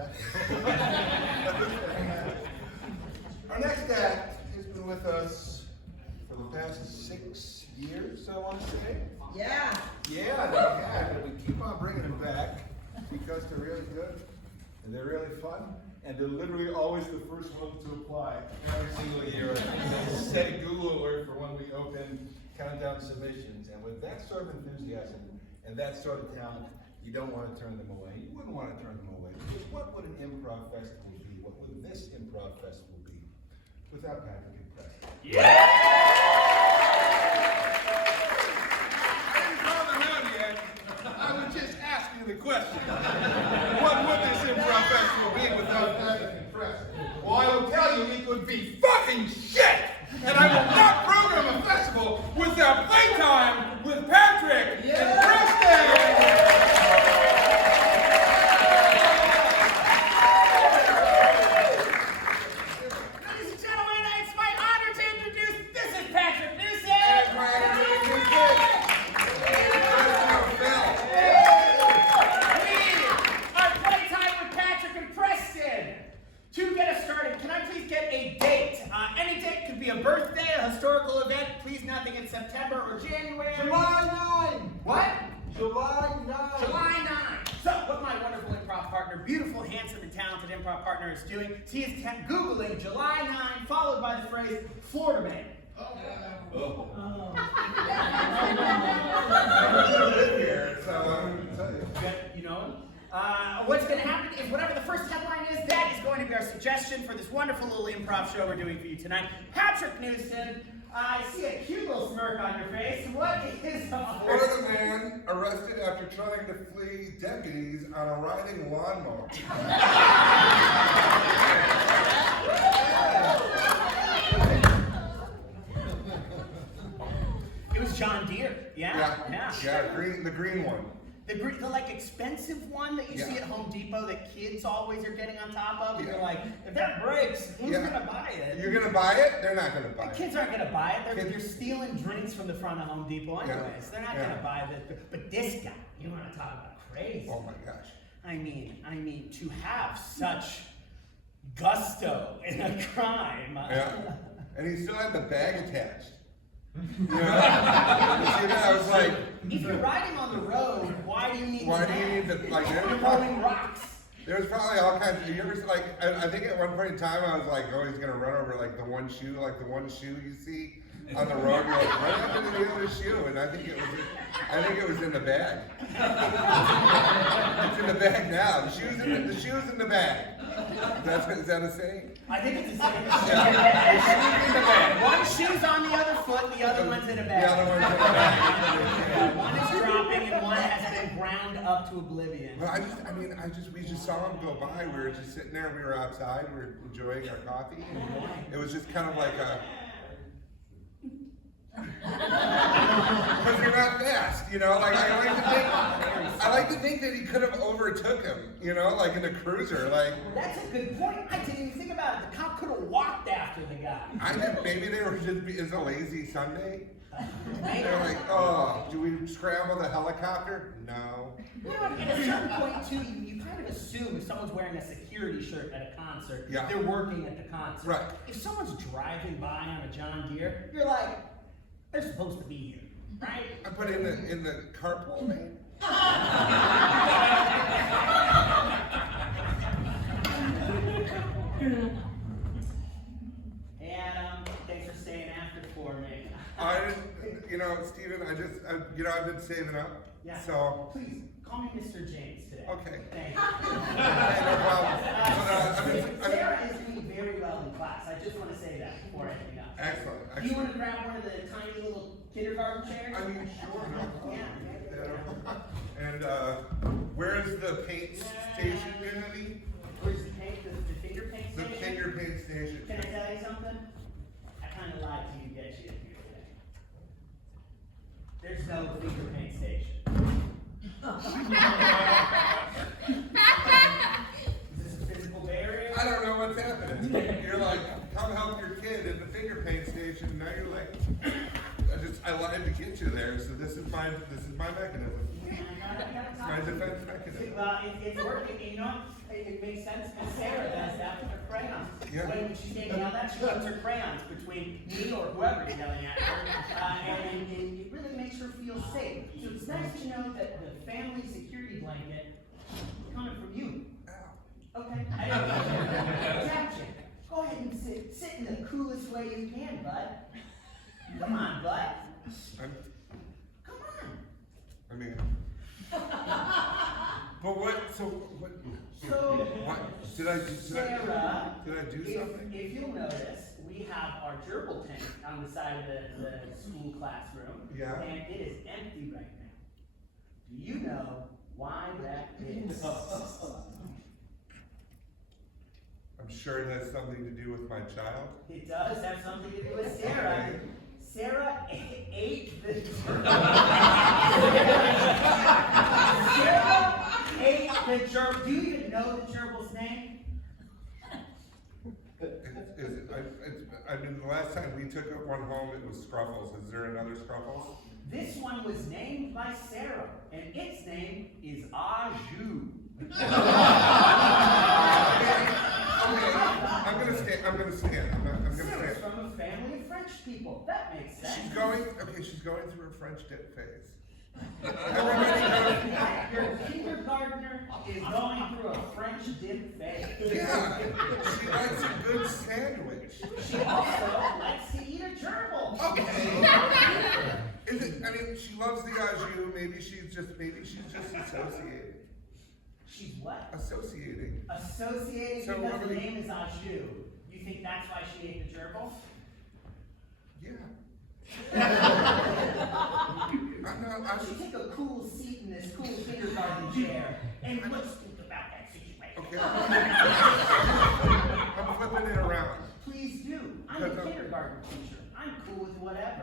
that. Our next act has been with us for the past 6 years, I want to say. Yeah. Yeah, they have, and we keep on bringing them back because they're really good, and they're really fun, and they're literally always the first ones to apply every single year. Set a Google alert for when we open Count Down submissions, and with that sort of enthusiasm and that sort of talent, you don't want to turn them away. You wouldn't want to turn them away, because what would an improv festival be? What would this improv festival be without Patrick and Preston? I was just asking the question. What would this improv festival be without Patrick and Preston? Well, I will tell you, it would be fucking shit! And I will not program a festival without Playtime with Patrick and Preston! Ladies and gentlemen, it's my honor to introduce, this is Patrick Newsom! Our Playtime with Patrick and Preston. To get us started, can I please get a date? Any date, could be a birthday, a historical event, please nothing in September or January. July 9. What? July 9. July 9. So, what my wonderful improv partner, beautiful, handsome, and talented improv partner is doing, he is Googling July 9, followed by the phrase Florida Man. You know him? What's going to happen is whatever the first headline is, that is going to be our suggestion for this wonderful little improv show we're doing for you tonight. Patrick Newsom, I see a cute little smirk on your face. What is the Florida man arrested after trying to flee deputies on a riding lawnmower. It was John Deere. Yeah. The green one. The like expensive one that you see at Home Depot that kids always are getting on top of, and you're like, if that breaks, who's gonna buy it? You're gonna buy it? They're not gonna buy it. Kids aren't gonna buy it. They're stealing drinks from the front of Home Depot anyways. They're not gonna buy this. But this guy, you want to talk about crazy? Oh my gosh. I mean, to have such gusto in a crime. Yeah. And he still had the bag attached. You know? I was like, if you're riding on the road, why do you need the like? You're rolling rocks. There's probably all kinds of. You ever like? I think at one point in time I was like, oh, he's gonna run over like the one shoe you see on the road. You're like, what happened to the other shoe? And I think it was in the bag. It's in the bag now. The shoe's in the bag. Is that a saying? I think it's a saying. One shoe's on the other foot, the other one's in a bag. The other one's in a bag. One is dropping and one has been ground up to oblivion. Well, we just saw him go by. We were just sitting there. We were outside. We were enjoying our coffee. And it was just kind of like a. Because you're not fast, you know. Like I like to think that he could have overtook him, you know, like in a cruiser. Like that's a good point. I didn't even think about it. The cop could have walked after the guy. I think maybe they were just it's a lazy Sunday. They're like, oh, do we scramble the helicopter? No. You know, at a certain point too, you kind of assume if someone's wearing a security shirt at a concert, they're working at the concert. Right. If someone's driving by on a John Deere, you're like, they're supposed to be here, right? I put it in the carpool lane. And thanks for staying after for me. Steven, I've been saving up. Yeah. So please call me Mr. James today. Okay. Thank you. Okay, no problem. Sarah is doing very well in class. I just want to say that before anything else. Excellent. Do you want to grab one of the tiny little kindergarten chairs? I mean, sure. No. Yeah. And where's the paint station going to be? Where's the paint? The finger paint The station? finger paint station. Can I tell you something? I kind of lied to you to get you in here today. There's no finger paint station. Is this a physical barrier? I don't know what's happening. You're like, come help your kid at the finger paint station. Now you're like, I lied to get you there. So this is my mechanism. It's my defense mechanism. Well, it's working. You know, It makes sense because Sarah does that with her crayons. Yeah. When she's getting yelled at, she puts her crayons between me or whoever's yelling at her, and it really makes her feel safe. So it's nice to know that the family security blanket is coming from you. Okay. Gotcha. Go ahead and sit in the coolest way you can, bud. Come on, bud. Come on. I mean, but what? So what? So, What did I do? Sarah, Did I do something? If you'll notice, we have our gerbil tank on the side of the school classroom, Yeah. and it is empty right now. Do you know why that is? I'm sure it has something to do with my child. It does have something to do with Sarah. Okay. Sarah ate the gerbil. Sarah ate the gerbil. Do you even know the gerbil's name? I mean, the last time we took one home, it was Scruffles. Is there another Scruffles? This one was named by Sarah, and its name is Aju. Okay, I'm gonna stand. I'm gonna stand. Sarah's from a family of French people. That makes sense. She's going through her French dip phase. Everybody knows. Your kindergartner is going through a French dip phase. Yeah, she likes a good sandwich. She also likes to eat a gerbil. Okay. I mean, she loves the au jus. Maybe she's just associating. She's what? Associating. Associated So because what the are we- name is Aju. You think that's why she ate the gerbil? Yeah. She take a cool seat in this cool kindergarten chair, and let's think about that situation. Okay. I'm flipping it around. Please do. I'm a kindergarten teacher. I'm cool with whatever.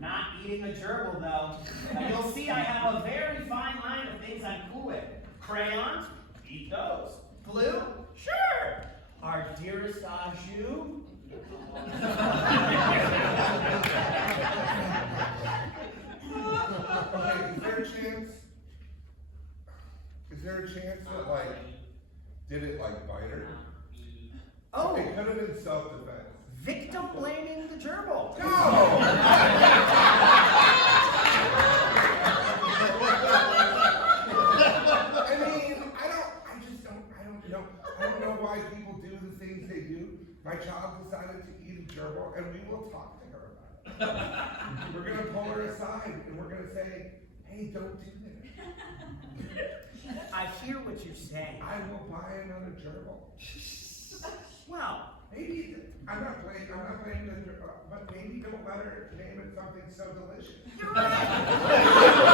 Not eating a gerbil, though. Now, you'll see I have a very fine line of things I'm cool with. Crayons? Eat those. Glue? Sure. Our dearest Aju? Okay, is there a chance that, like, did it, like, bite her? Oh, It could have been self-defense. victim blaming the gerbil. No! I mean, I don't know why people do the things they do. My child decided to eat a gerbil, and we will talk to her about it. We're gonna pull her aside, and we're gonna say, hey, don't do that. I hear what you're saying. I will buy another gerbil. Well, Maybe, I'm not blaming the gerbil, but maybe don't let her name it something so delicious. you're right.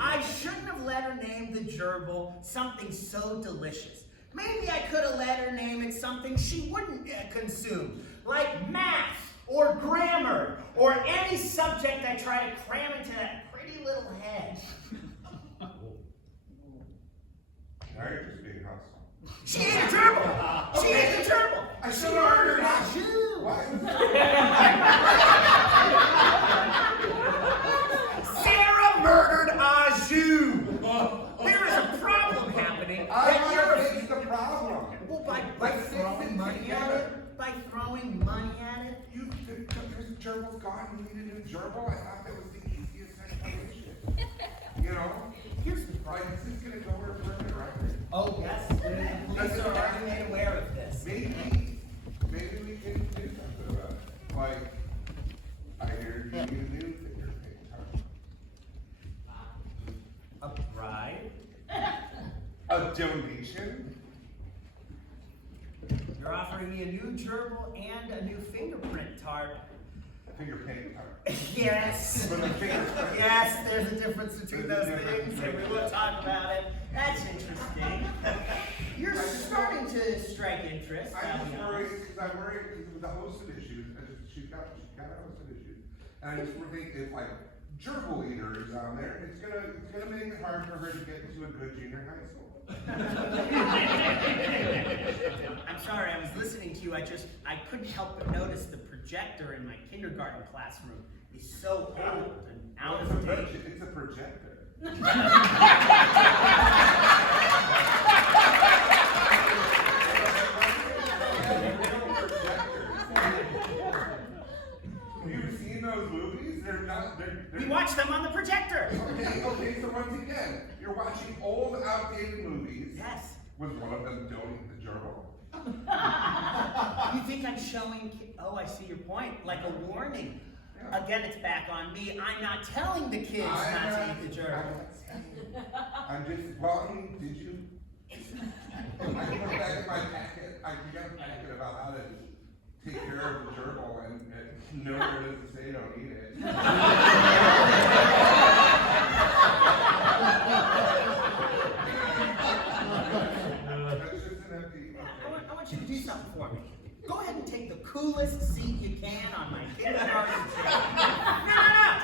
I shouldn't have let her name the gerbil something so delicious. Maybe I could have let her name it something she wouldn't consume, like math or grammar or any subject I try to cram into that pretty little head. Now you're just being hostile. She ate a gerbil! She ate the gerbil! I She should have murdered heard Aju! Why? Sarah murdered Aju! There is a problem happening. I that want you're- to fix the problem. Well, by throwing money at it? By throwing money at it? This gerbil's gone, you need a new gerbil? I thought that was the easiest explanation. You know? Here's the Like, problem. is this gonna go over permanent record? Oh, yes, the police are already made aware of this. Maybe we can do something about it. Like, I hear you need a new finger paint. A bride? A donation? You're offering me a new gerbil and a new fingerprint tart. Finger paint art. Yes. For the fingerprint. Yes, there's a difference between There's a those difference. things, and we will talk about it. That's interesting. You're starting to strike interest. I'm I'll just be worried, honest. because I'm worried because of the hosted issues. She's got hosted issues. And I just think if like gerbil eater is on there, it's gonna make it hard for her to get into a good junior high school. I'm sorry, I was listening to you. I couldn't help but notice the projector in my kindergarten classroom is so old and out It's of a date. it's a projector. Have you seen those movies? They're not. They're We watch them on the projector. okay. So once again, you're watching old, outdated movies. Yes. Was one of them Don't Eat the Gerbil? You think I'm showing? Oh, I see your point. Like a warning. Yeah. Again, it's back on me. I'm not telling the kids not to eat the gerbil. I'm just. Well, I mean, did you? I can look back at my packet. I got a packet about how to take care of the gerbil, and nowhere does it say don't eat it. That's just an empty. I want you to do something for me. Go ahead and take the coolest seat you can on my kindergarten chair.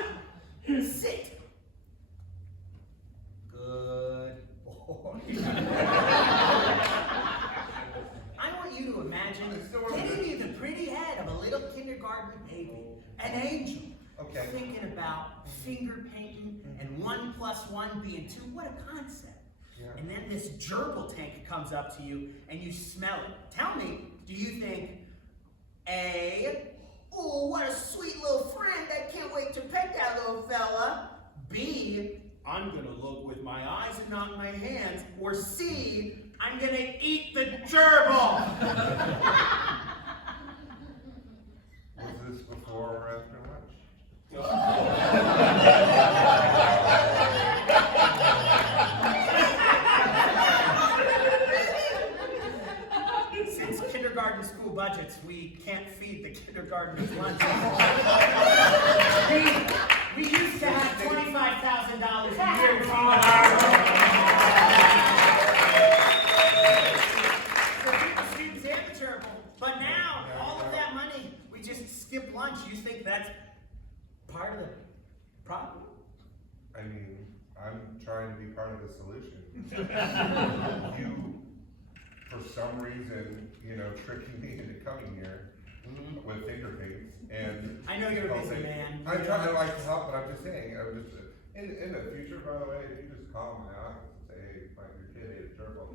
No. Sit. Good boy. I want you to imagine getting you the pretty head of a little kindergarten baby, an angel. Okay. Thinking about finger painting and 1 + 1 being 2. What a concept. Yeah. And then this gerbil tank comes up to you and you smell it. Tell me, do you think A, oh, what a sweet little friend, I can't wait to pet that little fella. B, I'm gonna look with my eyes and not my hands. Or C, I'm gonna eat the gerbil. Was this before or after lunch? Since kindergarten school budgets, we can't feed the kindergarten lunch. We used to have $25,000 a year for students and the gerbil. But now, all of that money, we just skip lunch. You think that's part of the problem? I mean, I'm trying to be part of the solution. You, for some reason, tricking me into coming here with finger paints and. I know you're a busy man. I'm trying to like help, but I'm just saying. In the future, by the way, if you just call my office and say, "Hey, your kid ate a gerbil."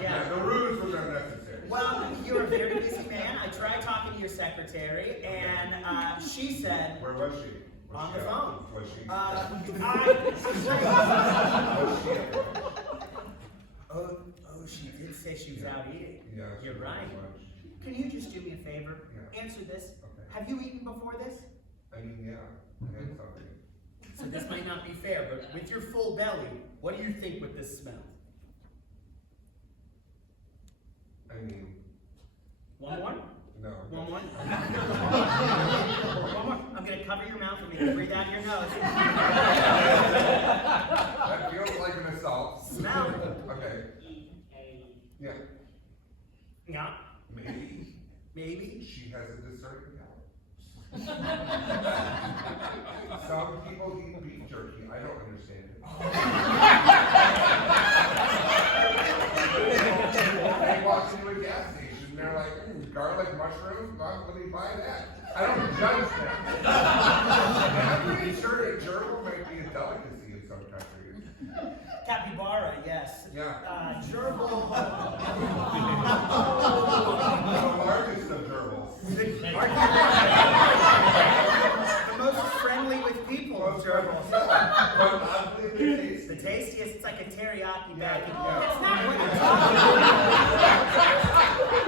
Yeah. The ruse was unnecessary. Well, you're a very busy man. I tried talking to your secretary, and she said, Where was she? Was on she the out? phone. Was she? Was Was she at lunch? Oh, she did say she was out eating. Yeah, she You're was right. at lunch. Can you just do me a favor? Yeah. Answer this. Okay. Have you eaten before this? I mean, yeah, I had something. So this might not be fair, but with your full belly, what do you think with this smell? I mean, One more? no. One more? One more. I'm going to cover your mouth and make you breathe out your nose. That feels like an assault. Smell. Okay. Yeah. Yeah. Maybe Maybe. she has a discerning palate. Some people eat beef jerky. I don't understand it. They walk into a gas station and they're like, garlic mushrooms? Let me buy that. I don't judge them. And I'm pretty sure a gerbil might be a delicacy in some countries. Capybara, yes. Yeah. Gerbil. The largest of gerbils. The most friendly with people of gerbils. But oddly the taste. The tastiest, it's like a teriyaki bag. Yeah. That's not what you're talking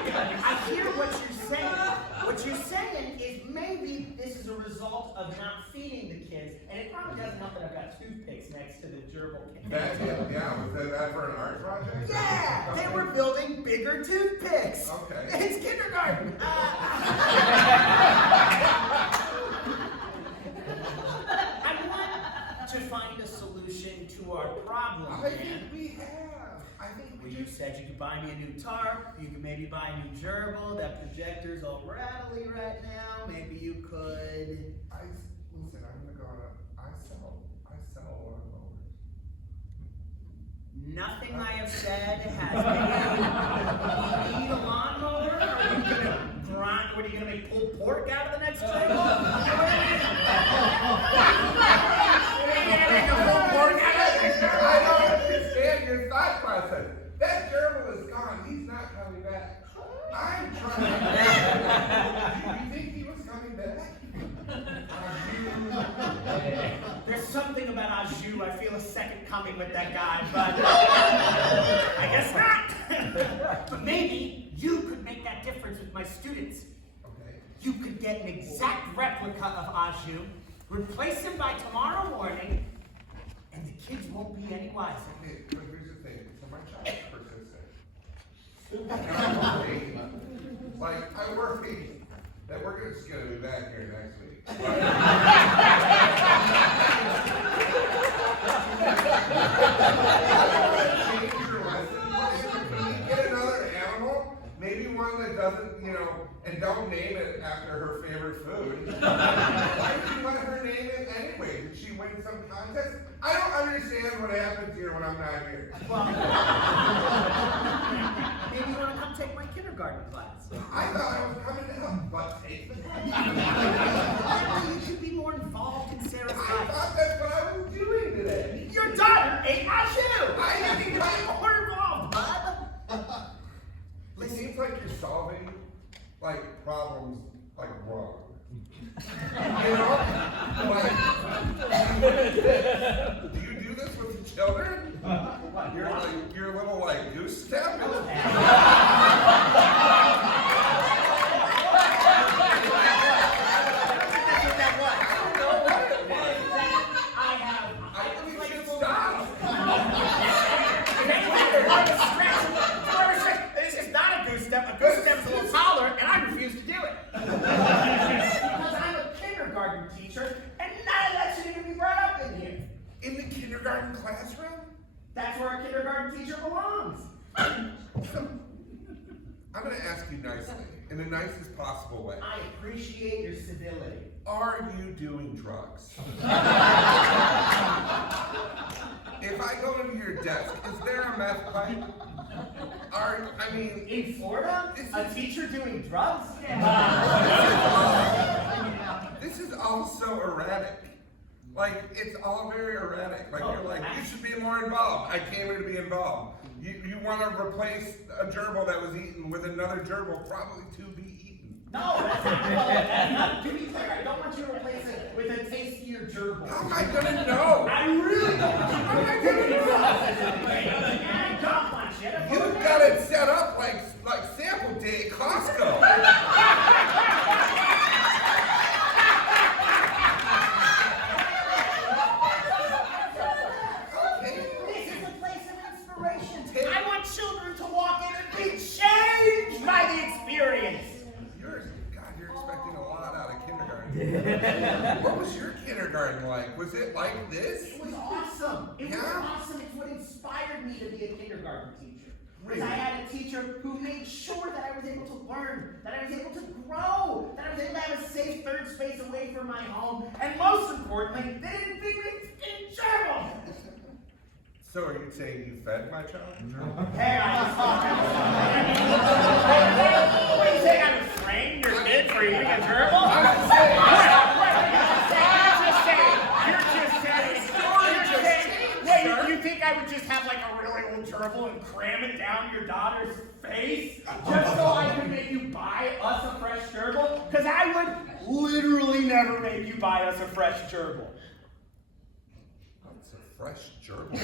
about. I hear what you're saying. What you're saying is maybe this is a result of not feeding the kids, and it probably doesn't help that I've got toothpicks next to the gerbil. Yeah, was that for an art project? Yeah, they Okay. were building bigger toothpicks. Okay. It's kindergarten. I want to find a solution to our problem, I man. think we have. I think Well, we you just. said you could buy me a new tarp. You could maybe buy a new gerbil. That projector's all rattly right now. Maybe you could. Listen, I'm gonna go on I sell lawnmowers. Nothing I have said has made you need a lawnmower. Or you pork out of the next gerbil? I don't understand your thought process. That gerbil is gone. He's not coming back. I'm trying. Do you think he was coming back? There's something about Aju. I feel a second coming with that guy, but I guess not. But maybe you could make that difference with my students. Okay. You could get an exact replica of Aju, replace him by tomorrow morning, and the kids won't be any wiser. Okay, but here's the thing. So my child's persistent. And I'm worried, like, I worry that we're just gonna be back here next week. Change your lesson. Can you get another animal? Maybe one that doesn't, and don't name it after her favorite food. Why did you let her name it anyway? Did she win some contest? I don't understand what happens here when I'm not here. Well, maybe you want to come take my kindergarten class. I thought I was coming to help, but take the Maybe you should be more involved in Sarah's I life. thought that's what I was doing today. Your daughter ate Aju! I You didn't need to be more involved, bud. It seems like you're solving, problems, wrong. Do you do this with the children? Your little, goose step? A goose step's a little taller, and I refuse to do it. Because I'm a kindergarten teacher, and none of that should even be brought up in here. In the kindergarten classroom? That's where a kindergarten teacher belongs. So, I'm going to ask you nicely, in the nicest possible way. I appreciate your civility. Are you doing drugs? If I go into your desk, is there a meth pipe? In Florida, a teacher doing drugs? This is all so erratic. It's all very erratic. You should be more involved. I came here to be involved. You want to replace a gerbil that was eaten with another gerbil, probably to be eaten. No, that's not. To be clear, I don't want you to replace it with a tastier gerbil. How am I gonna know? I really don't want you to How am I gonna know? I don't want you to. You've got it set up like sample day at Costco. This is a place of inspiration. I want children to walk in and be changed by the experience. You're expecting a lot out of kindergarten. What was your kindergarten like? Was it like this? It was awesome. It was Yeah? awesome. It's what inspired me to be a kindergarten teacher. Because I had a teacher who made sure that I was able to learn, that I was able to grow, that I was able to have a safe third space away from my home, and most importantly, they didn't feed me in gerbil. So are you saying you fed my child? Hey, what are you saying? I'm training your kid for eating a gerbil? I'm saying. Wait, you think I would just have a really old gerbil and cram it down your daughter's face just so I could make you buy us a fresh gerbil? Because I would literally never make you buy us a fresh gerbil. It's a fresh gerbil.